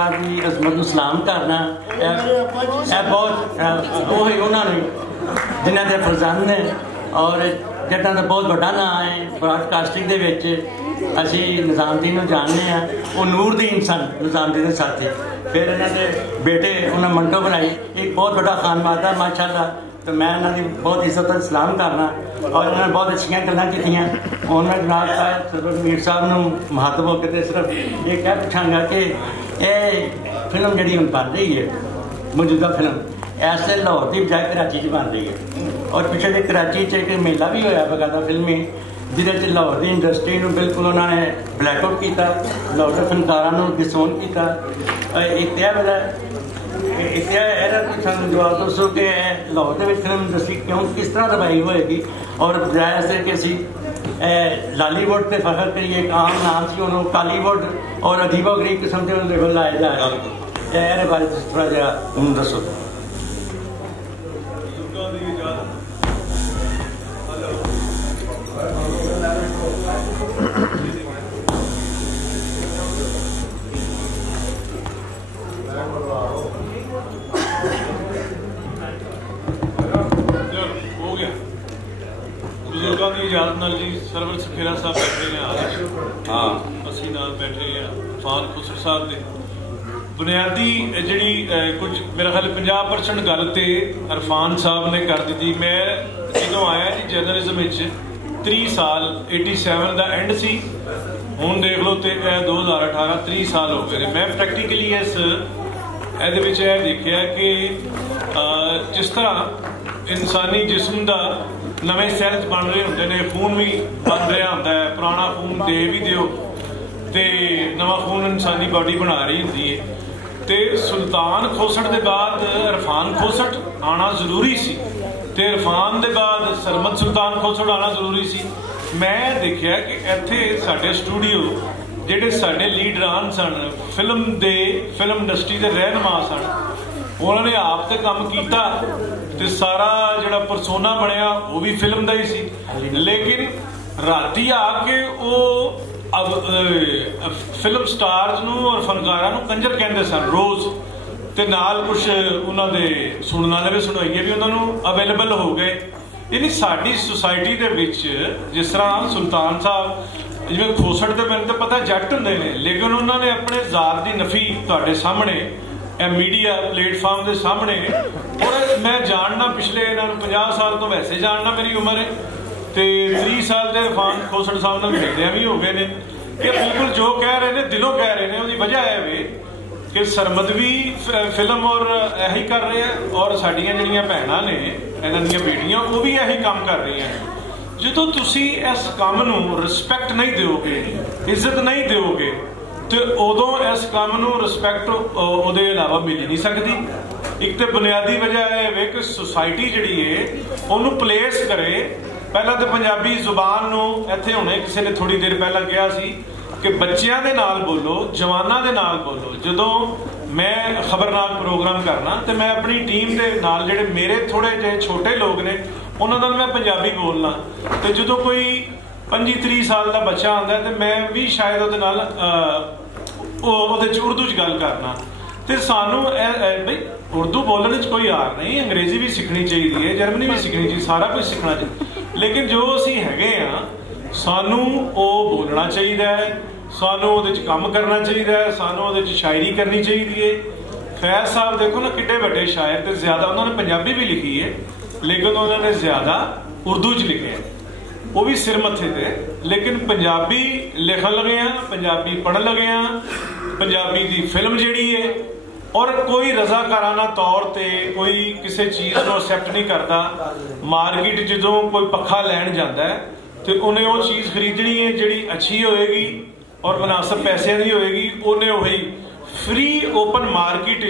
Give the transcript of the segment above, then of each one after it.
सरकार की अजमत नूं सलाम करना। बहुत वही उन्होंने जिन्हों के फरजंद ने और जिन्हों का बहुत बड़ा नाम है ब्रॉडकास्टिंग के विच असी निज़ामुद्दीन नूं जानते हैं। वो नूरदीन सन निज़ामुद्दीन के साथी, फिर इन्होंने बेटे उन्हें मंटो बनाई। एक बहुत बड़ा खानवादा है माशाअल्लाह। तो मैं इन्होंने बहुत इज्जत और सलाम करना और इन्होंने बहुत अच्छी गल्लां कीतियां। हुण मैं जनाब सरवर मीर साहब नूं महत्व होकर तो सिर्फ ये कह पूछांगा कि ये फिल्म जिहड़ी हुण बन रही है मौजूदा फिल्म ऐसे लाहौर की बजाय कराची बन रही है। और पिछले जे कराची एक मेला भी होया बकायदा फिल्मी जिहदे लाहौर की इंडस्ट्री नूं बिल्कुल उन्होंने ब्लैकआउट किया, लाहौर के फनकारां नूं डिसोन किया। जवाब दसो कि लाहौर के फिल्म इंडस्ट्री क्यों किस तरह दबाई होएगी और बजाय से कि असी लालीवुड पर फखर करिए। एक आम नाम से उन्होंने टालीवुड और अजीबो गरीब किस्म के लेवल लाए जा रहे हैं। बारे थोड़ा जहा दसो। बुजुर्गों की इजाजत नाल जी सरवर सफेरा साहब बैठे हैं। हाँ असी नाल बैठे हैं इरफान खुसर साहब के बुनियादी जी कुछ मेरा ख्याल 50% गल तो इरफान साहब ने कर दी। मैं जो आया जी जर्नलिज्म 30 साल 87 का एंड सी हुण देख लो तो 2018 30 साल हो गए। मैं प्रैक्टिकली इस ये देखा कि जिस तरह इंसानी जिस्म का नवे सैल्स बन रहे होंगे ने, खून भी बन रहा होंगे, पुराना खून दे भी दिओ तो नवा खून इंसानी बॉडी बना रही होंगी है। तो सुल्तान खोसट के बाद इरफान खोसट आना जरूरी सी ते इरफान के बाद सरमद सुल्तान खोसट आना जरूरी सी। मैं देखा कि इत्थे साडे स्टूडियो जिहड़े साडे लीडरान सन फिल्म इंडस्ट्री के रहनुमा सन, उन्होंने आप तो काम किया तो सारा जो परसोना बनया वो भी फिल्म का ही सी। लेकिन राती आके वो अब फिल्म स्टार्स नूं और फनकारां नूं कंजर कहते सन रोज़ ते नाल कुछ उन्होंने सुनने वाले भी सुनाइए भी उन्होंने अवेलेबल हो गए। यानी साडी सोसाइटी दे विच जिस तरह सुल्तान साहब जिवें खोसट ते मैनूं तो पता जट हुंदे ने, लेकिन उन्होंने अपने ज़ात की नफी तुहाडे सामने मीडिया प्लेटफॉर्म के सामने और मैं जानना पिछले 50 साल तो वैसे जानना मेरी उम्र है तो 30 साल के इरफान खोसट साहब नाल मिलदियां भी हो गए ने कि बिल्कुल जो कह रहे हैं दिलों कह रहे हैं। उसकी वजह है वे कि सरमद भी फिल्म और यही कर रहे हैं और साडियां जिहड़ियां भैणां ने इन्हां दीयां बेटियां वो भी यही काम कर रही हैं। जो तुसी इस काम नूं रिस्पैक्ट नहीं दोगे, इज्जत नहीं दोगे तो उदों इस काम नूं रिस्पैक्ट उहदे इलावा मिल नहीं सकती। एक तो बुनियादी वजह यह है कि सोसाइटी जिहड़ी है उहनूं प्लेस करे। पहला तो पंजाबी जुबान नूं इत्थे हुणे किसी ने थोड़ी देर पहला कहा सी कि बच्चियां दे नाल बोलो, जवानां दे नाल बोलो। जदों मैं खबरनाक प्रोग्राम करना तो मैं अपनी टीम के नाल जिहड़े मेरे थोड़े जे छोटे लोग ने उन्हां नाल मैं पंजाबी बोलना। तो जदों कोई 25-30 साल का बच्चा आंदा है तो मैं भी शायद उहदे नाल उर्दू च गल करना। तो सानू बई उर्दू बोलने कोई हार नहीं, अंग्रेजी भी सीखनी चाहिए है, जर्मनी भी सीखनी चाहिए, सारा कुछ सीखना चाहिए। लेकिन जो असी है सानू वो बोलना चाहिए है, सानू उहदे च काम करना चाहिए है, सानू उहदे च शायरी करनी चाहिए है। फैज साहब देखो ना किड्डे बड़े शायर तो ज्यादा उन्होंने पंजाबी भी लिखी है लेकिन उन्होंने ज्यादा उर्दू च लिखे है, वो भी सिर मथे ते। लेकिन पंजाबी लिखन लगे हैं, पंजाबी पढ़न लगे हैं, पंजाबी की फिल्म जिहड़ी है और कोई रजाकाराना तौर ते कोई किसी चीज़ को एक्सैप्ट नहीं करता। मार्केट जो कोई पखा लैन जाता है तो उन्हें वो चीज़ खरीदनी है जिहड़ी अच्छी होएगी और मुनासिब पैसे की होएगी। उन्हें वही फ्री ओपन मार्केट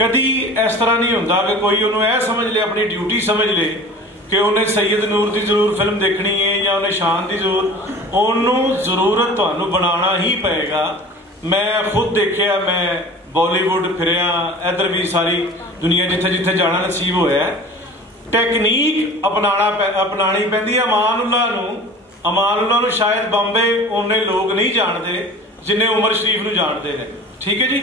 कदी इस तरह नहीं होता कि कोई उन्होंने यह समझ ले, अपनी ड्यूटी समझ ले कि उन्हें सैयद नूर की जरूर फिल्म देखनी है या उन्हें शान की जरूर। उन्होंने जरूरत तुहानू बनाना ही पेगा। मैं खुद देखिया, मैं बॉलीवुड फिरिया, इधर भी सारी दुनिया जिथे जिथे जाना नसीब होया। टैकनीक अपनानी पैंदी। अमानुल्लाह नूं शायद बॉम्बे उन्ने लोग नहीं जानते जिन्हें उमर शरीफ नूं जानते हैं, ठीक है जी।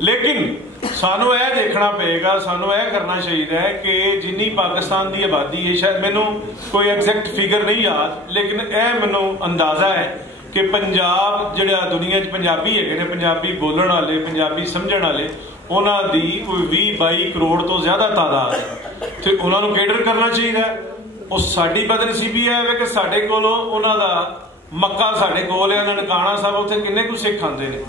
ਲੇਕਿਨ ਸਾਨੂੰ ਇਹ ਦੇਖਣਾ ਪਏਗਾ, ਸਾਨੂੰ ਇਹ ਕਰਨਾ ਚਾਹੀਦਾ ਹੈ ਕਿ ਜਿੰਨੀ ਪਾਕਿਸਤਾਨ ਦੀ ਆਬਾਦੀ ਹੈ, ਸ਼ਾਇਦ ਮੈਨੂੰ ਕੋਈ ਐਗਜ਼ੈਕਟ ਫਿਗਰ ਨਹੀਂ ਯਾਦ, ਲੇਕਿਨ ਇਹ ਮੈਨੂੰ ਅੰਦਾਜ਼ਾ ਹੈ ਕਿ ਪੰਜਾਬ ਜਿਹੜਾ ਦੁਨੀਆ 'ਚ ਪੰਜਾਬੀ ਹੈਗੇ ਨੇ, ਪੰਜਾਬੀ ਬੋਲਣ ਵਾਲੇ, ਪੰਜਾਬੀ ਸਮਝਣ ਵਾਲੇ, ਉਹਨਾਂ ਦੀ ਕੋਈ 20-22 ਕਰੋੜ ਤੋਂ ਜ਼ਿਆਦਾ ਤਾਦਾਦ ਹੈ ਤੇ ਉਹਨਾਂ ਨੂੰ ਕੇਡਰ ਕਰਨਾ ਚਾਹੀਦਾ। ਉਹ ਸਾਡੀ ਬਦਨਸੀਬੀ ਹੈ ਕਿ ਸਾਡੇ ਕੋਲੋਂ ਉਹਨਾਂ ਦਾ ਮੱਕਾ ਸਾਡੇ ਕੋਲ ਹੈ, ਨਨਕਾਣਾ ਸਾਹਿਬ, ਉੱਥੇ ਕਿੰਨੇ ਕੁ ਸਿੱਖ ਆਉਂਦੇ ਨੇ।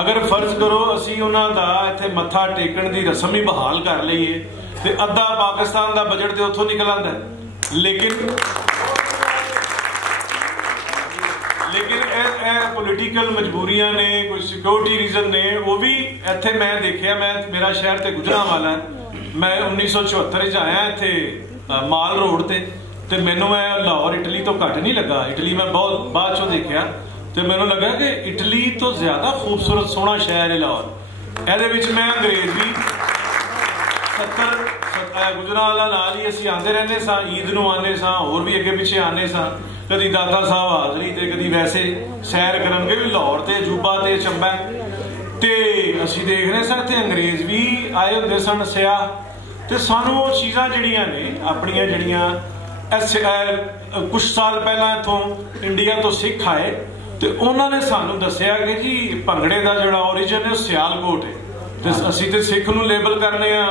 ਅਗਰ ਫਰਜ਼ ਕਰੋ ਅਸੀਂ ਉਹਨਾਂ ਦਾ ਇੱਥੇ ਮੱਥਾ ਟੇਕਣ ਦੀ ਰਸਮ ਹੀ ਬਹਾਲ ਕਰ ਲਈਏ ਤੇ ਅੱਧਾ ਪਾਕਿਸਤਾਨ ਦਾ ਬਜਟ ਤੇ ਉੱਥੋਂ ਨਿਕਲ ਆਉਂਦਾ। ਲੇਕਿਨ ਇਹ ਪੋਲੀਟੀਕਲ ਮਜਬੂਰੀਆਂ ਨੇ, ਕੋਈ ਸਿਕਿਉਰਿਟੀ ਰੀਜ਼ਨ ਨੇ, ਉਹ ਵੀ ਇੱਥੇ ਮੈਂ ਦੇਖਿਆ। ਮੇਰਾ ਸ਼ਹਿਰ ਤੇ ਗੁਜਰਾਂਵਾਲਾ, ਮੈਂ 1974 'ਚ ਆਇਆ ਇੱਥੇ ਮਾਲ ਰੋਡ ਤੇ ਮੈਨੂੰ ਇਹ ਲਾਹੌਰ ਇਟਲੀ ਤੋਂ ਘੱਟ ਨਹੀਂ ਲੱਗਾ। ਇਟਲੀ ਮੈਂ ਬਹੁਤ ਬਾਅਦ 'ਚੋਂ ਦੇਖਿਆ ਤੇ ਮੈਨੂੰ ਲੱਗਾ ਕਿ ਇਟਲੀ ਤੋਂ ਜ਼ਿਆਦਾ ਖੂਬਸੂਰਤ ਸੋਹਣਾ ਸ਼ਹਿਰ ਹੈ ਲਾਹੌਰ। ਇਹਦੇ ਵਿੱਚ ਮੈਂ ਅੰਗਰੇਜ਼ ਵੀ 70 ਗੁਜਰਾਂਵਾਲਾ ਨਾਲ ਹੀ ਅਸੀਂ ਆਉਂਦੇ ਰਹਿੰਦੇ ਸਾਂ, ਈਦ ਨੂੰ ਆਉਂਦੇ ਸਾਂ, ਹੋਰ ਵੀ ਅੱਗੇ ਪਿੱਛੇ ਆਉਂਦੇ ਸਾਂ, ਕਦੀ ਦਾਦਾ ਸਾਹਿਬ ਹਾਜ਼ਰੀ ਤੇ ਕਦੀ ਵੈਸੇ ਸੈਰ ਕਰਨਗੇ ਵੀ ਲਾਹੌਰ ਤੇ ਅਜੂਬਾ ਤੇ ਚੰਬਾ ਤੇ ਅਸੀਂ ਦੇਖਦੇ ਸਾਂ ਇੱਥੇ ਅੰਗਰੇਜ਼ ਵੀ ਆਏ ਹੁੰਦੇ ਸਨ ਸਿਆਹ। ਤੇ ਸਾਨੂੰ ਉਹ ਚੀਜ਼ਾਂ ਜਿਹੜੀਆਂ ਨੇ ਆਪਣੀਆਂ, ਜਿਹੜੀਆਂ ਕੁਛ ਸਾਲ ਪਹਿਲਾਂ ਇੱਥੋਂ ਇੰਡੀਆ ਤੋਂ ਸਿੱਖ ਆਏ ਤੇ ਉਹਨਾਂ ਨੇ ਸਾਨੂੰ ਦੱਸਿਆ ਕਿ ਜੀ ਭੰਗੜੇ ਦਾ ਜਿਹੜਾ ਓਰੀਜਨ ਹੈ ਸਿਆਲਕੋਟ ਹੈ ਤੇ ਅਸੀਂ ਤੇ ਸਿੱਖ ਨੂੰ ਲੇਬਲ ਕਰਨੇ ਆ,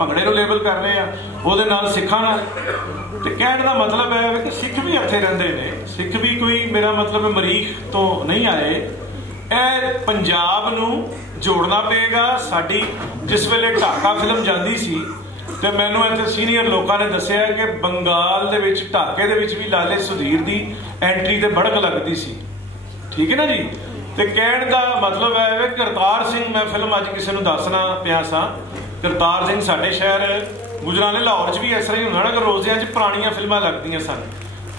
ਭੰਗੜੇ ਨੂੰ ਲੇਬਲ ਕਰਨੇ ਆ ਉਹਦੇ ਨਾਲ ਸਿੱਖਾਂ ਨਾਲ। ਤੇ ਕਹਿਣ ਦਾ ਮਤਲਬ ਹੈ ਕਿ ਸਿੱਖ ਵੀ ਇੱਥੇ ਰਹਿੰਦੇ ਨੇ, ਸਿੱਖ ਵੀ ਕੋਈ, ਮੇਰਾ ਮਤਲਬ ਮਰੀਖ ਤੋਂ ਨਹੀਂ ਆਏ। ਇਹ ਪੰਜਾਬ ਨੂੰ ਜੋੜਨਾ ਪਏਗਾ। ਸਾਡੀ ਜਿਸ ਵੇਲੇ ਢਾਕਾ ਫਿਲਮ ਜਾਂਦੀ ਸੀ ਤੇ ਮੈਨੂੰ ਇੱਥੇ ਸੀਨੀਅਰ ਲੋਕਾਂ ਨੇ ਦੱਸਿਆ ਕਿ ਬੰਗਾਲ ਦੇ ਵਿੱਚ ਢਾਕੇ ਦੇ ਵਿੱਚ ਵੀ ਲਾਲੇ ਸੁਧੀਰ ਦੀ ਐਂਟਰੀ ਤੇ ਬੜਕ ਲੱਗਦੀ ਸੀ, ਠੀਕ ਹੈ ਨਾ ਜੀ। ਤੇ ਕਹਿਣ ਦਾ ਮਤਲਬ ਹੈ ਕਰਤਾਰ ਸਿੰਘ, ਮੈਂ ਫਿਲਮ ਅੱਜ ਕਿਸੇ ਨੂੰ ਦੱਸਣਾ ਪਿਆ ਸਾਂ, ਕਰਤਾਰ ਸਿੰਘ ਸਾਡੇ ਸ਼ਹਿਰ ਗੁਜਰਾਂਵਾਲੇ ਲਾਹੌਰ 'ਚ ਵੀ ਇਸ ਤਰ੍ਹਾਂ ਹੀ ਹੁੰਦਾ ਨਾ ਕਿ ਰੋਜ਼ਿਆਂ 'ਚ ਪੁਰਾਣੀਆਂ ਫਿਲਮਾਂ ਲੱਗਦੀਆਂ ਸਨ।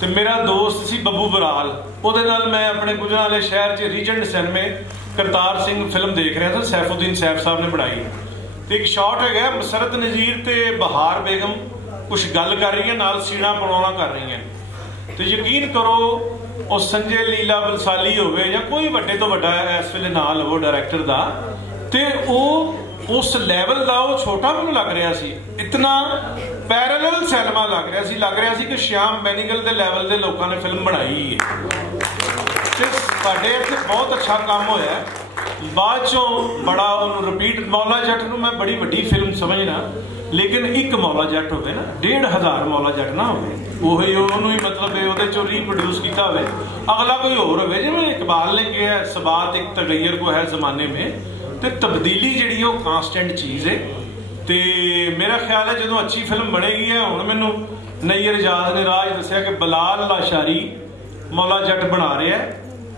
ਤੇ ਮੇਰਾ ਦੋਸਤ ਸੀ ਬੱਬੂ ਬਰਾਲ, ਉਹਦੇ ਨਾਲ ਮੈਂ ਆਪਣੇ ਗੁਜਰਾਂਵਾਲੇ ਸ਼ਹਿਰ 'ਚ ਰੀਜੈਂਟ ਸਿਨੇਮੇ ਕਰਤਾਰ ਸਿੰਘ ਫਿਲਮ ਦੇਖ ਰਿਹਾ ਸੀ, ਸੈਫੂਦੀਨ ਸੈਫ ਸਾਹਿਬ ਨੇ ਬਣਾਈ। ਤੇ ਇੱਕ ਸ਼ਾਟ ਹੈਗਾ ਮਸਰਤ ਨਜ਼ੀਰ ਤੇ ਬਹਾਰ ਬੇਗਮ ਕੁਛ ਗੱਲ ਕਰ ਰਹੀ ਹੈ, ਨਾਲ ਸੀਣਾ ਪੜਾਉਣਾ ਕਰ ਰਹੀਆਂ ਤੇ ਯਕੀਨ ਕਰੋ ਉਹ ਸੰਜੇ ਲੀਲਾ ਬਲਸਾਲੀ ਹੋਵੇ ਜਾਂ ਕੋਈ ਵੱਡੇ ਤੋਂ ਵੱਡਾ ਇਸ ਵੇਲੇ ਨਾਲ ਹੋਵੇ ਡਾਇਰੈਕਟਰ ਦਾ, ਤੇ ਉਹ ਉਸ ਲੈਵਲ ਦਾ ਉਹ ਛੋਟਾ ਮੈਨੂੰ ਲੱਗ ਰਿਹਾ ਸੀ। ਇਤਨਾ ਪੈਰਲਲ ਸਿਨੇਮਾ ਲੱਗ ਰਿਹਾ ਸੀ ਕਿ ਸ਼ਿਆਮ ਬੈਨੀਗਲ ਦੇ ਲੈਵਲ ਦੇ ਲੋਕਾਂ ਨੇ ਫਿਲਮ ਬਣਾਈ ਹੈ। ਤੇ ਸਾਡੇ ਇੱਥੇ ਬਹੁਤ ਅੱਛਾ ਕੰਮ ਹੋਇਆ। ਬਾਅਦ ਚੋਂ ਬੜਾ ਉਹਨੂੰ ਰਿਪੀਟ, ਮੌਲਾ ਜੱਟ ਨੂੰ ਮੈਂ ਬੜੀ ਵੱਡੀ ਫਿਲਮ ਸਮਝਣਾ, ਲੇਕਿਨ ਇੱਕ ਮੌਲਾ ਜੱਟ ਹੋਵੇ ਨਾ, 1500 ਮੌਲਾ ਜੱਟ ਨਾ ਹੋਵੇ, ਉਹੀ ਉਹਨੂੰ ਹੀ ਮਤਲਬ ਉਹਦੇ ਚੋਂ ਰੀਪਰੋਡਿਊਸ ਕੀਤਾ ਹੋਵੇ, ਅਗਲਾ ਕੋਈ ਹੋਰ ਹੋਵੇ। ਜਿਵੇਂ ਇਕਬਾਲ ਨੇ ਕਿਹਾ ਸਬਾਤ ਇੱਕ ਤਗੱਯਰ ਕੋ ਹੈ ਜ਼ਮਾਨੇ ਮੇਂ, ਤੇ ਤਬਦੀਲੀ ਜਿਹੜੀ ਉਹ ਕਾਂਸਟੈਂਟ ਚੀਜ਼ ਹੈ। ਤੇ ਮੇਰਾ ਖਿਆਲ ਹੈ ਜਦੋਂ ਅੱਛੀ ਫਿਲਮ ਬਣੇਗੀ ਹੈ, ਹੁਣ ਮੈਨੂੰ ਨਈਰ ਇਜਾਜ਼ ਨੇ ਰਾਜ ਦੱਸਿਆ ਕਿ ਬਲਾਲ ਲਾਸ਼ਾਰੀ ਮੌਲਾ ਜੱਟ ਬਣਾ ਰਿਹਾ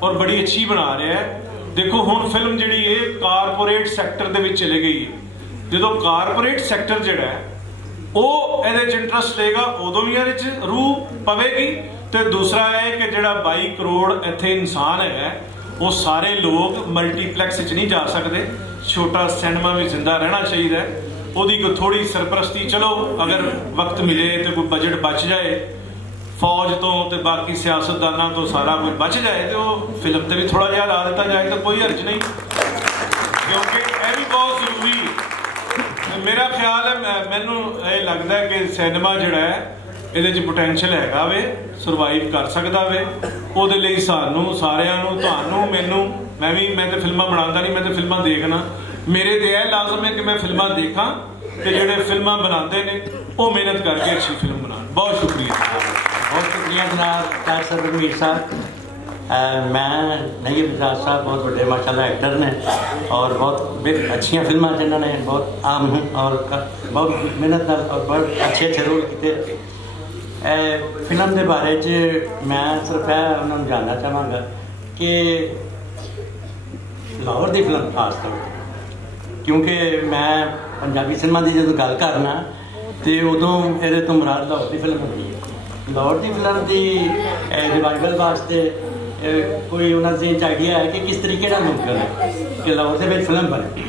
ਔਰ ਬੜੀ ਅੱਛੀ ਬਣਾ ਰਿਹਾ ਹੈ। ਦੇਖੋ ਹੁਣ ਫਿਲਮ ਜਿਹੜੀ ਇਹ ਕਾਰਪੋਰੇਟ ਸੈਕਟਰ ਦੇ ਵਿੱਚ ਚਲੇ ਗਈ ਹੈ। ਜਦੋਂ ਕਾਰਪੋਰੇਟ ਸੈਕਟਰ ਜਿਹੜਾ ਹੈ ਉਹ ਇਹਦੇ 'ਚ ਇੰਟਰਸਟ ਲਏਗਾ, ਉਦੋਂ ਵੀ ਇਹਦੇ 'ਚ ਰੂਹ ਪਵੇਗੀ। ਤੇ ਦੂਸਰਾ ਹੈ ਕਿ ਜਿਹੜਾ 22 ਕਰੋੜ ਇੱਥੇ ਇਨਸਾਨ ਹੈਗਾ, ਉਹ ਸਾਰੇ ਲੋਕ ਮਲਟੀਪਲੈਕਸ 'ਚ ਨਹੀਂ ਜਾ ਸਕਦੇ, ਛੋਟਾ ਸਿਨੇਮਾ ਵੀ ਜ਼ਿੰਦਾ ਰਹਿਣਾ ਚਾਹੀਦਾ। ਉਹਦੀ ਕੋਈ ਥੋੜੀ ਸਰਪ੍ਰਸਤੀ, ਚਲੋ ਅਗਰ ਵਕਤ ਮਿਲੇ ਤੇ ਕੋਈ ਬਜਟ ਬਚ ਜਾਏ ਫੌਜ ਤੋਂ ਤੇ ਬਾਕੀ ਸਿਆਸਤਦਾਨਾਂ ਤੋਂ, ਸਾਰਾ ਕੁਝ ਬਚ ਜਾਏ ਤੇ ਉਹ ਫਿਲਮ ਤੇ ਵੀ ਥੋੜਾ ਜਿਹਾ ਲਾ ਦਿੱਤਾ ਜਾਏ ਤਾਂ ਕੋਈ ਹਰਜ ਨਹੀਂ, ਕਿਉਂਕਿ ਇਹ ਵੀ ਬਹੁਤ ਜ਼ਰੂਰੀ। ਮੇਰਾ ਖਿਆਲ ਹੈ, ਮੈਨੂੰ ਇਹ ਲੱਗਦਾ ਕਿ ਸਿਨੇਮਾ ਜਿਹੜਾ ਹੈ ਇਹਦੇ 'ਚ ਪੋਟੈਂਸ਼ੀਅਲ ਹੈਗਾ ਵੇ, ਸਰਵਾਈਵ ਕਰ ਸਕਦਾ ਵੇ। ਉਹਦੇ ਲਈ ਸਾਨੂੰ ਸਾਰਿਆਂ ਨੂੰ, ਤੁਹਾਨੂੰ, ਮੈਨੂੰ, ਮੈਂ ਤੇ ਫਿਲਮਾਂ ਬਣਾਉਂਦਾ ਨਹੀਂ, ਮੈਂ ਤੇ ਫਿਲਮਾਂ ਦੇਖਣਾ। ਮੇਰੇ ਤੇ ਇਹ ਲਾਜ਼ਮ ਹੈ ਕਿ ਮੈਂ ਫਿਲਮਾਂ ਦੇਖਾਂ ਤੇ ਜਿਹੜੇ ਫਿਲਮਾਂ ਬਣਾਉਂਦੇ ਨੇ ਉਹ ਮਿਹਨਤ ਕਰਕੇ ਅੱਛੀ ਫਿਲਮ ਬਣਾਉਣ। ਬਹੁਤ ਸ਼ੁਕਰੀਆ, ਬਹੁਤ ਸ਼ੁਕਰੀਆ ਜਨਾਬ ਡਾਕਟਰ ਰਣਵੀਰ ਸਾਹਿਬ। ਮੈਂ ਨਈਰ ਇਜਾਜ਼ ਸਾਹਿਬ ਬਹੁਤ ਵੱਡੇ ਮਾਸ਼ਾਅੱਲਾ ਐਕਟਰ ਨੇ ਔਰ ਬਹੁਤ ਅੱਛੀਆਂ ਫਿਲਮਾਂ ਜਿਨ੍ਹਾਂ ਨੇ ਬਹੁਤ ਆਮ ਔਰ ਬਹੁਤ ਮਿਹਨਤ ਨਾਲ ਔਰ ਬਹੁਤ ਅੱਛੇ ਰੋਲ ਕੀਤੇ। ਫਿਲਮ ਦੇ ਬਾਰੇ 'ਚ ਮੈਂ ਸਿਰਫ ਇਹ ਉਹਨਾਂ ਨੂੰ ਜਾਣਨਾ ਚਾਹਾਂਗਾ ਕਿ ਲਾਹੌਰ ਦੀ ਫਿਲਮ ਖਾਸ ਤੌਰ ਤੇ, ਕਿਉਂਕਿ ਮੈਂ ਪੰਜਾਬੀ ਸਿਨੇਮਾ ਦੀ ਜਦੋਂ ਗੱਲ ਕਰਨਾ ਤੇ ਉਦੋਂ ਇਹਦੇ ਤੋਂ ਮੁਰਾਦ ਲਾਹੌਰ ਦੀ ਫਿਲਮ ਹੁੰਦੀ ਹੈ। ਲਾਹੌਰ ਦੀ ਫਿਲਮ ਦੀ ਰਿਵਾਈਵਲ ਵਾਸਤੇ ਕੋਈ ਉਹਨਾਂ ਦੇ ਆਈਡੀਆ ਹੈ ਕਿ ਕਿਸ ਤਰੀਕੇ ਨਾਲ ਮੁਮਕਿਨ ਹੈ ਕਿ ਲਾਹੌਰ ਦੇ ਵਿੱਚ ਫਿਲਮ ਬਣੇ?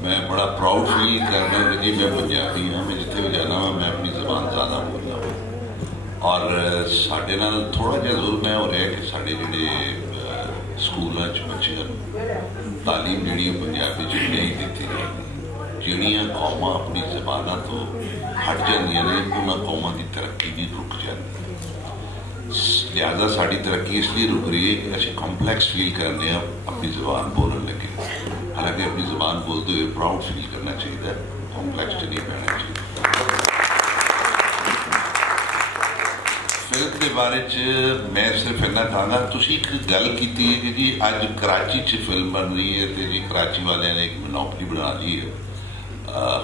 मैं बड़ा प्राउड फील करता हूँ कि जी मैं पंजाबी हाँ, मैं जिथे भी जाना वा मैं अपनी जबान ज़्यादा बोलना। और साढ़े नाल थोड़ा जिहा जुल्म है हो रहा है कि साढ़े जिहड़े स्कूलों बच्चों तालीम जी पंजाबी नहीं दी जाती। ਜਿਹੜੀਆਂ कौमां अपनी जबाना तो हट जांदियां ने उन्हां कौमां की तरक्की भी रुक जाती है। लिहाजा साड़ी तरक्की इसलिए रुक रही है कि असीं कॉम्पलैक्स फील करने अपनी जबान बोलने लगे। हालांकि अपनी जबान बोलते हुए प्राउड फील करना चाहिए, कॉम्पलैक्स च नहीं रहना चाहिए। फिल्म के बारे च मैं सिर्फ इन्ना कहांगा, तुसीं एक गल कीती है कि जी अज कराची च फिल्म बन रही है तो जी कराची वालियां ने एक मोनोपली बना ली है।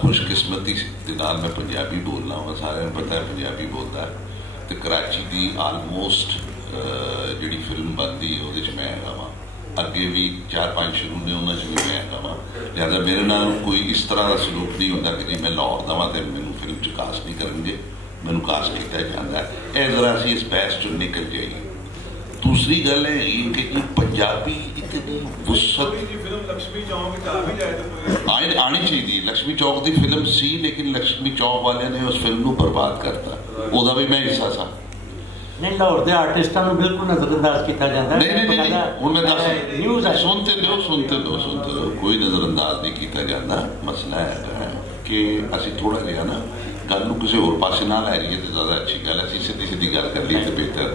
खुशकिस्मती के नाल मैं पंजाबी बोलना वा, सारे पता है पंजाबी बोलता है, तो कराची की आलमोस्ट जी फिल्म बनती है वो मैं हैगा वा, अगे भी 4-5 शुरू ने उन्होंने भी मैं हैगा वा। लिहाजा मेरे नाल कोई इस तरह का सलूक नहीं होता कि जी मैं लाहौर दा वां ते मैनूं फिल्म च कास्ट नहीं करेंगे, मैनूं कास्ट किया जाता है। इस तरह असीं इस बहस चों निकल जाइए। दूसरी गल है कि पंजाबी इतनी वुसत आनी चाहिए। लक्ष्मी चौक की फिल्म सी लेकिन लक्ष्मी चौक वाले ने उस फिल्म को बर्बाद करता, उसका भी मैं हिस्सा सा। नहीं लाहौर के आर्टिस्टां नूं बिल्कुल नजरअंदाज किया जाता है। नहीं हुण मैं दस न्यूज़ है, सुनते लो कोई नजरअंदाज नहीं किया जाता। मसला है कि असीं थोड़ा जिहा ना गल नूं किसी होर पासे ना लै जाइए तो ज़्यादा अच्छी गल है। असीं सीधी गल कर ली तो बेहतर।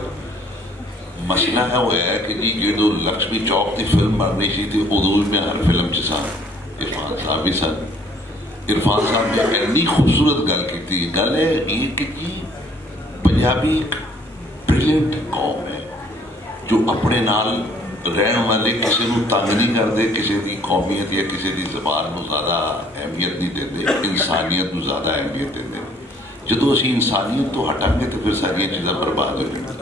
मसला है वो है कि जी जो लक्ष्मी चौक की फिल्म बन रही थी तो उदों भी मैं हर फिल्म च सा, इरफान साहब भी सन। इरफान साहब ने इतनी खूबसूरत गल की। गल है ये कि जी पंजाबी एक ब्रिलियंट कौम है जो अपने नाल रहने वाले किसी को तंग नहीं करते, किसी की कौमियत या किसी की जबान को ज़्यादा अहमियत नहीं देते, इंसानियत को ज़्यादा अहमियत देते। जो असीं इंसानियत तो हटांगे तो फिर सारिया चीज़ां बर्बाद हो जाएंगी।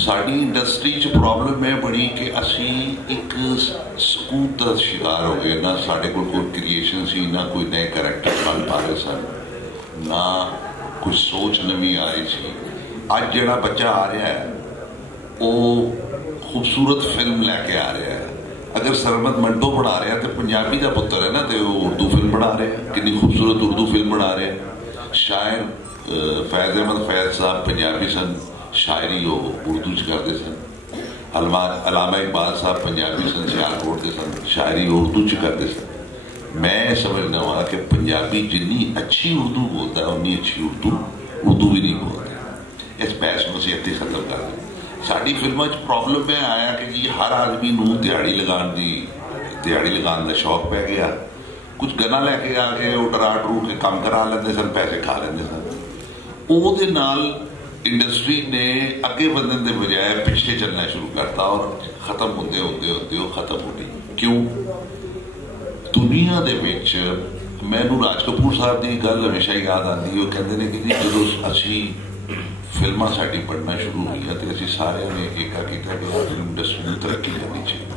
साड़ी इंडस्ट्री च प्रॉब्लम है बड़ी कि असी एक सकूत का शिकार हो गए ना। साढ़े कोई क्रिएशन सी ना, कोई नए करैक्टर बन पा रहे सन, ना कुछ सोच नवी आ रही सी। अज जिहड़ा बच्चा आ रहा है वो खूबसूरत फिल्म लैके आ रहा है। अगर सरमद मंटो बना रहा है तो पंजाबी का पुत्र है ना, तो वो उर्दू फिल्म बना रहे हैं, कितनी खूबसूरत उर्दू फिल्म बना रहे हैं। शायर फैज़ अहमद फैज़ साहब पंजाबी सन, शायरी वो उर्दू च करते सन। अलामा इकबाल साहब पंजाबी सन, सियालकोट के सन, शायरी उर्दू च करते सन। मैं समझना वा कि पंजाबी जिन्नी अच्छी उर्दू बोलता है उन्नी अच्छी उर्दू भी नहीं बोलता। इस बहस को असीं इत्थे खत्म कर दें। साडी फिल्मां च प्रॉब्लम में आया कि जी हर आदमी नूं दिहाड़ी लगान का शौक पै गया। कुछ गना लैके आ गए, वो डरा डरू के काम करा लेंदे सन, पैसे खा लेंदे सन। ਉਹਦੇ नाल इंडस्ट्री ने अगे बढ़ने के बजाय पिछले चलना शुरू करता और खत्म होंदे होंदे खत्म हो गई। क्यों? दुनिया दे विच मैनूं राज कपूर साहब की गल हमेशा याद आती है। वो कहते हैं कि जी जो असी फिल्मां साडी बनना शुरू हुई तो असी सारे ने एका किया कि फिल्म इंडस्ट्री में तरक्की करनी चाहिए।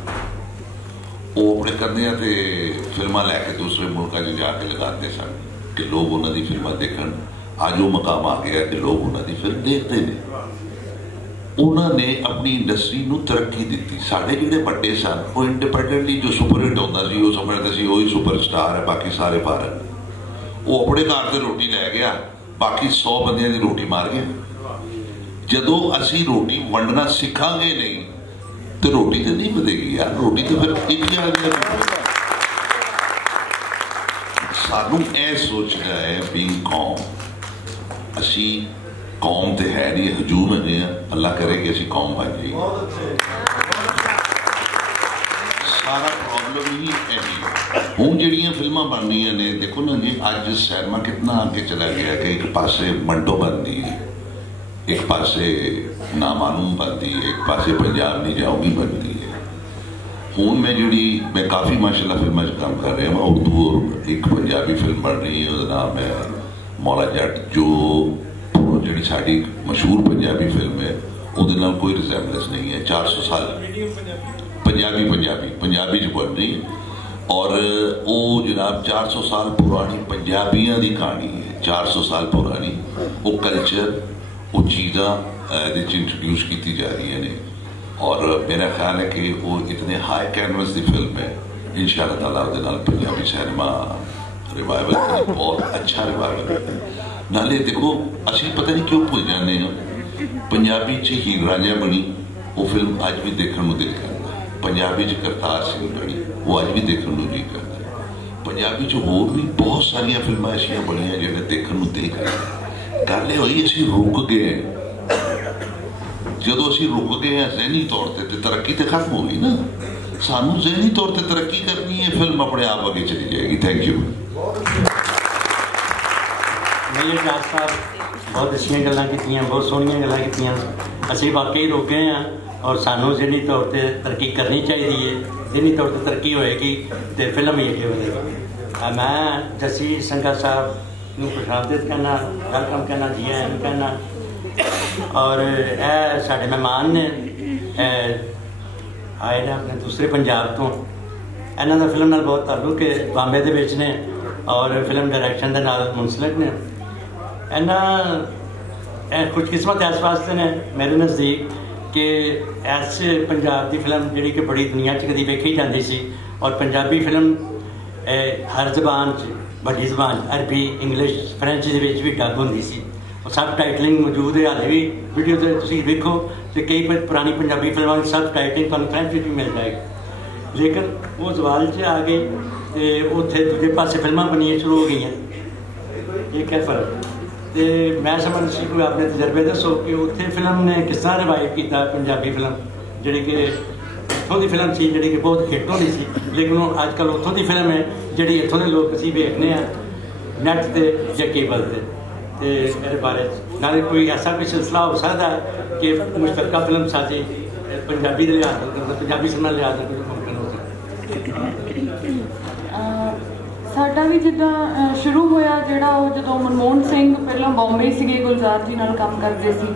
वो अपने करने ते फिल्मां लैके दूसरे मुल्कों में जाके लगाते सन कि लोग उन्होंने फिल्मां देखण। आज वो मकाम आ गया कि लोग उन्होंने फिल्म देखते हैं। उन्होंने अपनी इंडस्ट्री को तरक्की दी। साढ़े जोड़े बड़े सन वो इंडिपेंडेंटली जो सुपरहिट होता सी वो समझते सी वही सुपरस्टार है, बाकी सारे भारत। वो अपने घर से रोटी लै गया, बाकी 100 बंदियां की रोटी मार गया। जदों असी रोटी वंडना सीखांगे नहीं तो रोटी तो नहीं बदेगी यार, रोटी तो फिर एक आ गया। सानू यह सोचना है बीइंग कौम, असी कौम तो है नहीं, हजूम है। अल्लाह करे कि असी कौम बन जाइए। सारा प्रॉब्लम ही है। हूँ जड़ियाँ फिल्मां बन रही ने, देखो ना जी अज सिनेमा कितना आगे चला गया कि एक पासे मंटो बनती है, एक पासे नामालूम बनती है, एक पासे पंजाब नहीं जाऊंगी बनती है। हूँ मैं काफ़ी माशाल्लाह फिल्मां काम कर रहा हूँ। उर्दू और एक पंजाबी फिल्म बन रही है, उसका नाम है मौला जट, जो जी साड़ी मशहूर पंजाबी फिल्म है उसदे नाल कोई रिजेंबलेंस नहीं है। 400 साल पंजाबी च बन रही है और वो जनाब 400 साल पुरानी पंजाबियों की कहानी है। 400 साल पुरानी वो कल्चर, वो चीज़ां इंट्रोड्यूस की जा रही ने और मेरा ख्याल है कि वो इतने हाई कैनवस की फिल्म है। इंशाअल्लाह ताला उसदे नाल पंजाबी सिनेमा रिवाइवल बहुत अच्छा रिवाइवल है। नाले देखो असी पता नहीं क्यों भुल जाने पंजाबी च हीर रांझा बनी, वो फिल्म अज भी देखने को दिल करता है। पंजाबी च करतार सिंह बनी, वो अज भी देखने को जी करता है। पंजाबी च होर भी बहुत सारिया फिल्मां ऐसियां बनिया जिहड़े देखने को दिल करदा। गल ये होई असीं रुक गए, जदों असीं रुक गए हैं ज़हनी तौर पर तरक्की तो खत्म हो गई ना। सानू ज़हनी तौर पर तरक्की करनी है, फिल्म अपने आप आगे चली जाएगी। Thank you. मेजर जाट साहब बहुत अच्छी गल्लां कीतियां, बहुत सोहणियां गल्लां कीतियां। असीं वाकई रुक गए हैं और सानू ज़हनी तौर पर तरक्की करनी चाहिए है। ज़हनी तौर पर तरक्की होएगी तो फिल्म ही अगे बढ़ेगी। मैं जस्सी संघा साहब नूं खुशामदीद कहना, वेलकम कहना, जी आया कहना। और यह साडे मेहमान ने आए ने अपने दूसरे पंजाब तो। इन्हां दा फिल्म नाल बहुत ताल्लुक है, बॉम्बे दे विच ने और फिल्म डायरैक्शन दे नाल मुंसलिक ने। इन्हां खुशकिस्मत इस वास्ते ने मेरे नज़दीक कि ऐसे पंजाब की फिल्म जिहड़ी कि बड़ी दुनिया च कदी वेखी जाती सी और पंजाबी फिल्म हर जबान बड़ी जबान अरबी, इंग्लिश, फ्रेंच भी डब होंदी सी। सब टाइटलिंग मौजूद है, हाले भी वीडियो तो तुसीं वेखो तो कई पुरानी पंजाबी फिल्मों की सब टाइटलिंग तुहानूं फ्रेंच भी मिल जाएगी। लेकिन वो जवाल च आ गए तो उत्थे दूजे पासे फिल्मां बननियां शुरू हो गई। एक है फर्क। तो मैं समझ सी कोई अपने तजर्बे दसो कि उत्थे फिल्म ने किस तरह रिवाइव किया पंजाबी फिल्म, जी कि इत्थों की फिल्म सी जी कि बहुत हिट होनी सी, लेकिन अजकल उत्थों की फिल्म है जी इत्थों के लोग असीं वेखने नैट से या केबल से। तो मेरे बारे नाले कोई ऐसा कोई सिलसिला हो सकता है कि मुश्तरका फिल्म साजी पंजाबी के लिहाज पंजाबी फिल्म लिहाज कुछ मुमकिन हो सकता। साडा भी जिद्दां शुरू होया जिहड़ा जदों मनमोहन सिंह पहला बॉम्बे सीगे गुलजार जी नाल काम करते सी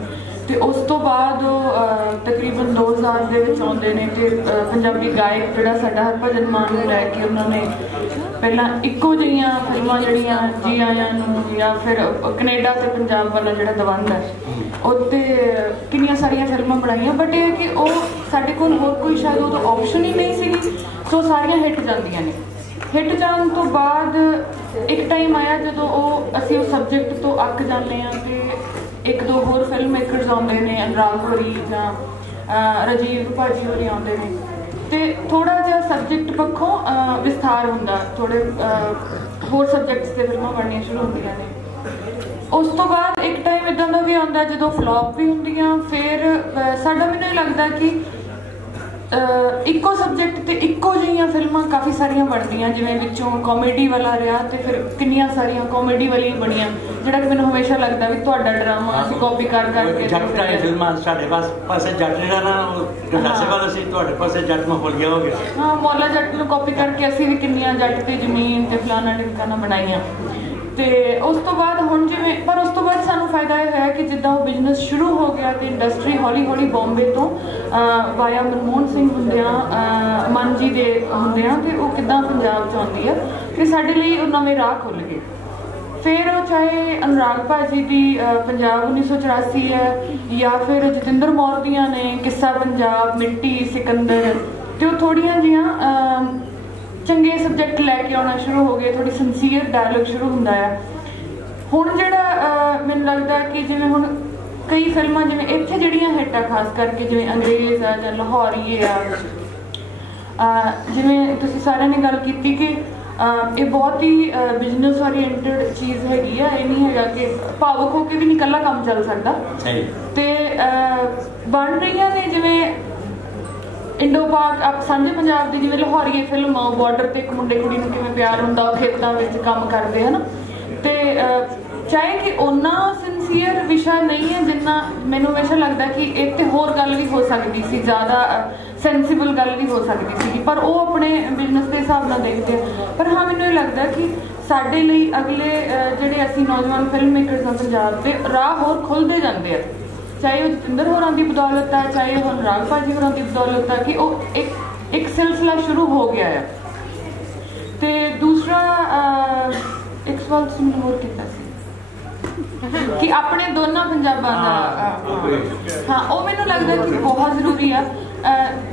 ते उस तो बाद तकरीबन 2000 दे विच आउंदे ने ते पंजाबी गायक जिहड़ा साडा हरभजन मान नूं लैके उन्होंने पहला इक्को जिहियां फिल्मां जिहड़ियां जी आयां नूं या फिर कनेडा ते पंजाब वाला जिहड़ा दवंद है उत्ते किन्नियां सारियां फिल्मां बनाईयां। बट ये कि वो साडे कोल होर कोई शायद उदों ऑप्शन ही नहीं सीगी, सो सारियां हिट जांदियां ने। हिट जान तो बाद एक टाइम आया जो असी उस सबजैक्ट तो अक जाते हैं कि एक दो होर फिल्म मेकर्स आते हैं, अनुराग होरी या राजीव भाजी होरी आते हैं, तो थोड़ा जिहा सबजैक्ट पक्षों विस्तार होंदा, थोड़े होर सबजैक्ट्स से फिल्मां बननियां शुरू होंदियां ने। उस तो बाद एक टाइम इदां दा भी आंदा जो फ्लॉप भी होंदियां। फिर साडा मैनूं लगदा कि इक्को सबजैक्ट ते इक्को जिहियां फिल्मां काफ़ी सारियां बनदियां, जिवें विचों कॉमेडी वाला रहा तो फिर किन्नियां सारियां कॉमेडी वाली बनियां, जिहड़ा कि मैनूं हमेशा लगदा भी तुहाडा ड्रामा असीं कॉपी कर के जट फिल्मां साडे पासे जट जिहड़ा ना गंडासे वाला सी, तुहाडे पासे जट माहौलिया हो गया। हाँ, मौला जट नूं कॉपी करके असीं भी किन्नियां जट ते जमीन ते फलाना ढिमकाना बनाईयां। तो उस तो बाद हुण जिवें पर उस तो बाद सानूं फायदा यह होया कि जिद्दां वो बिजनेस शुरू हो गया तो इंडस्ट्री हौली हौली बॉम्बे तो वाया मनमोहन सिंह हुंदियां मन जी दे हुंदियां कि वो किद्दां पंजाब च आउंदी है कि साडे लई वो नवें राह खुल गए। फिर वो चाहे अनुराग भाजी की पंजाब 1984 है या फिर जतिंदर मौर दियां ने किस्सा पंजाब, मिट्टी, सिकंदर, तो थोड़ियां जिहां चंगे सबजैक्ट लैके आना शुरू हो गए, थोड़ी सिंसीयर डायलॉग शुरू होंदा है। हुण जिहड़ा मैनूं लगदा कि जिवें हुण कई फिल्मां जिवें इत्थे जिहड़ियां हिट आ खास करके जिवें अंग्रेज़ आ जां लाहौरी आ, जिवें तुसीं सारिआं ने गल कीती कि ये बहुत ही बिजनेस ओरीएंटेड चीज़ हैगी आ, ये नहीं हैगा कि भावुक होकर भी नहीं कल्ला काम चल सकदा। ते बन रहीआं ने जिवें इंडो पाक आप सांझे पंजाब की जिवें लाहौरीए फिल्म बॉर्डर ते एक मुंडे कुड़ी नूं किवें प्यार हुंदा, खेतां विच काम करदे है ना। ते चाहे कि उन्ना सिंसीयर विशा नहीं है जिन्ना मैनूं हमेशा लगदा कि एक ते होर गल भी हो सकदी सी, ज़्यादा सेंसीबल गल भी हो सकदी सी, पर वो अपने बिजनेस के हिसाब नाल देखदे। पर हाँ, मैनूं लगदा कि साडे लई अगले जिहड़े असीं नौजवान फिल्म मेकर्स हां पंजाब दे राह होर खुलदे जांदे आ, चाहे वो जतिंदर होरां दी बदौलत है, चाहे वो अनुराग भाजी होरां दी बदौलत है कि वो एक सिलसिला शुरू हो गया है। तो दूसरा एक सवाल तुसीं मैनूं होर कीता सी कि अपने दोनों पंजाबां दा, हाँ वो मैनूं लगदा कि बहुत जरूरी है।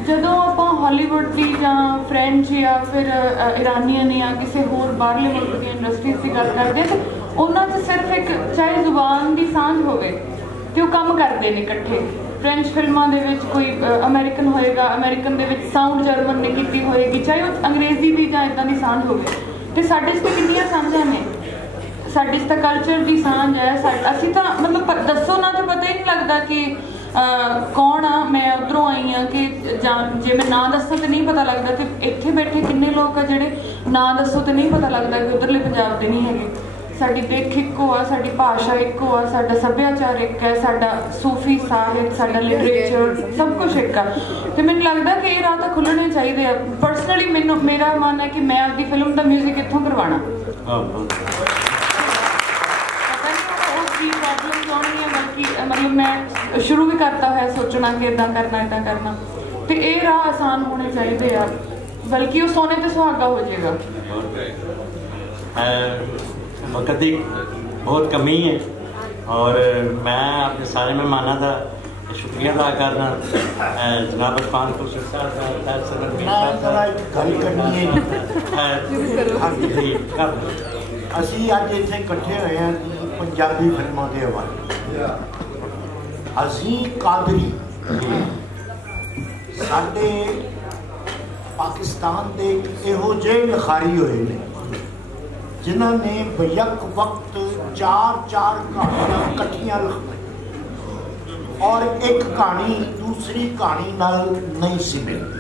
जदों आपां हॉलीवुड की जां फ्रेंच या फिर ईरानियन या किसी होर बाहरले मुल्क दी इंडस्ट्रीज की गल करदे ते उन्हां च सिर्फ एक चाहे जुबान दी सांझ होवे ते वो काम करते हैं इकट्ठे, फ्रेंच फिल्मां दे विच कोई अमेरिकन होएगा, अमेरिकन दे विच साउंड जर्मन ने कीती होएगी, चाहे वो अंग्रेजी दी जां इदां दी सांझ होवे। ते साडे च तां किन्नियां सांझां ने, साडे च तां कल्चर दी सांझ है। असीं तां मतलब दस्सो ना तो पता ही नहीं लगदा कि कौन आ, मैं उधरों आई हाँ कि जे मैं ना दस्सां तो नहीं पता लगता। तो इत्थे बैठे किन्ने लोग आ जिहड़े ना दस्सो तो नहीं पता लगता कि उधरले पंजाब दे नहीं हैगे। साडी देख इक्को आ, साडी भाषा इक्को आ, साडा सभ्याचार एक है, साडा सूफी साहित, साडा लिटरेचर सब कुछ एक आ। तो मैनूं लगदा कि ये राह तां खुल्लने चाहिए। पर्सनली मैनूं मेरा मन है कि मैं अपनी फिल्म दा म्यूजिक इत्थों करवाना। मतलब मैं शुरू भी करता है सोचना कि इदा करना तो ये राह आसान होने चाहिए आ, बल्कि वो सोने तो सुहागा हो जाएगा। वक्त की बहुत कमी है और मैं अपने सारे मेहमानों का शुक्रिया अदा करना। जनाब इरफान खुसर ਅਸੀਂ ਅੱਜ ਇੱਥੇ ਇਕੱਠੇ ਹੋਏ ਹਾਂ ਜੀ ਪੰਜਾਬੀ ਫਿਲਮਾਂ ਦੇ ਹਵਾਲੇ। ਅਸੀਂ ਕਾਦਰੀ ਸਾਡੇ ਪਾਕਿਸਤਾਨ ਦੇ ਇਹੋ ਜਿਹੇ ਲਿਖਾਰੀ ਹੋਏ ਨੇ ਜਿਨ੍ਹਾਂ ਨੇ ਬਯਕ ਵਕਤ 4 ਕਹਾਣੀਆਂ ਇਕੱਠੀਆਂ ਲਿਖੀਆਂ ਔਰ ਇੱਕ ਕਹਾਣੀ ਦੂਸਰੀ ਕਹਾਣੀ ਨਾਲ ਨਹੀਂ ਸੀ ਮਿਲਦੀ।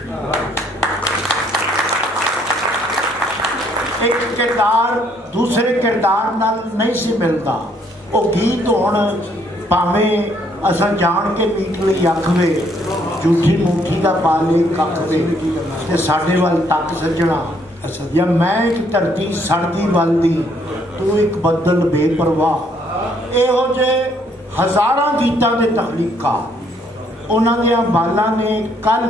एक किरदार दूसरे किरदार नाल नहीं सी मिलता। वो गीत हुण भावें असां जान के मीट लई आखवे झूठी मूठी का पा ले कख वे ते साडे वल तक सजना, या मैं एक धरती सड़दी बलदी तू एक बदल बेपरवाह। इहो जे हज़ारां गीतां दे तखलीकार उन्हां दियां बालां ने कल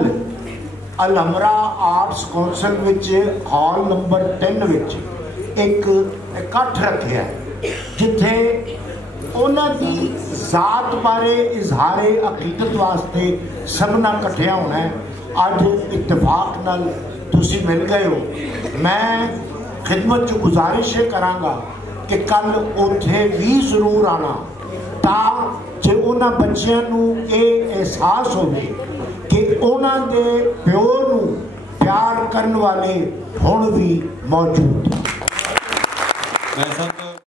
अलहमरा आर्ट्स कौंसल विच हॉल नंबर 10 विच एक इकट्ठ रखिया जिथे उन्हां दी जात बारे इजहारे अकीदत वास्ते सबना इकट्ठिया होना है। अज इत्तेफाक नाल तुसी मिल गए हो। मैं खिदमत च गुजारिश करांगा कि कल उत्थे भी जरूर आना तां जे उन्हां बच्चियां नूं ये एहसास होवे कि उन्होंने प्यो नूं प्यार करने वाले हुण भी मौजूद।